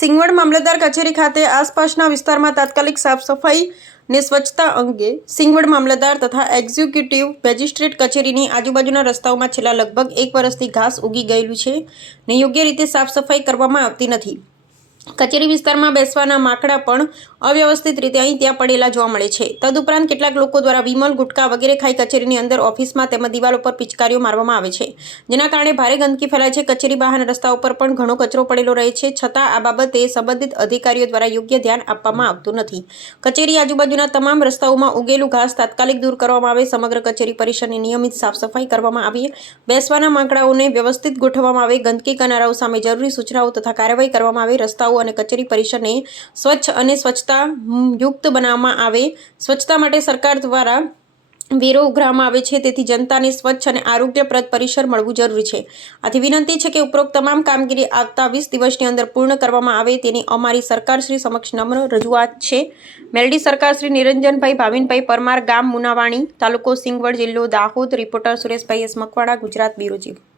સિંગવડ મામલતદાર કચેરી ખાતે આસપાસના વિસ્તારમાં તાત્કાલિક સાફ સફાઈ ને સ્વચ્છતા અંગે સિંગવડ મામલતદાર તથા એક્ઝિક્યુટિવ મેજિસ્ટ્રેટ કચેરીની આજુબાજુના રસ્તાઓમાં છેલ્લા લગભગ 1 વર્ષથી ઘાસ ઉગી ગયેલું છે ને યોગ્ય રીતે સાફ સફાઈ કરવામાં આવતી નથી। કચેરી વિસ્તારમાં બેસવાના માકડા પણ અવ્યવસ્થિત રીતે અહીં ત્યાં પડેલા જોવા મળે છે। તદુપરાંત કેટલાક લોકો દ્વારા વિમલ ગુટકા વગેરે ખાઈ કચેરીની અંદર ઓફિસમાં તેમજ દિવાલો પર પિચકારીઓ મારવામાં આવે છે, જેના કારણે ભારે ગંદકી ફેલાય છે। કચેરી બહારના રસ્તા ઉપર પણ ઘણો કચરો પડેલો રહે છે, છતાં આ બાબતે સંબંધિત અધિકારીઓ દ્વારા યોગ્ય ધ્યાન આપવામાં આવતું નથી। કચેરી આજુબાજુના તમામ રસ્તાઓમાં ઉગેલું ઘાસ તાત્કાલિક દૂર કરવામાં આવે, સમગ્ર કચેરી પરિસરની નિયમિત સાફ સફાઈ કરવામાં આવે, બેસવાના માકડાઓને વ્યવસ્થિત ગોઠવવામાં આવે, ગંદકી કરનારાઓ સામે જરૂરી સૂચનાઓ તથા કાર્યવાહી કરવામાં આવે, રસ્તાઓ અને કચેરી પરિસરને સ્વચ્છ અને સ્વચ્છતા યુક્ત બનાવવામાં આવે। સ્વચ્છતા માટે સરકાર દ્વારા વેરો ઉઘરાવવામાં આવે છે, તેથી જનતાને સ્વચ્છ અને આરોગ્યપ્રદ પરિસર મળવું જરૂરી છે। આથી વિનંતી છે કે ઉપરોક્ત તમામ કામગીરી આવતા 20 દિવસની અંદર પૂર્ણ કરવામાં આવે તેની અમારી સરકારશ્રી સમક્ષ નમ્ર રજૂઆત છે। મેલડી સરકારશ્રી નિરંજનભાઈ ભાવિનભાઈ પરમાર, ગામ મુનાવાણી, તાલુકો સિંગવડ, જિલ્લો Dahod. Reporter Sureshbhai S Makwana, Gujarat bureau chief.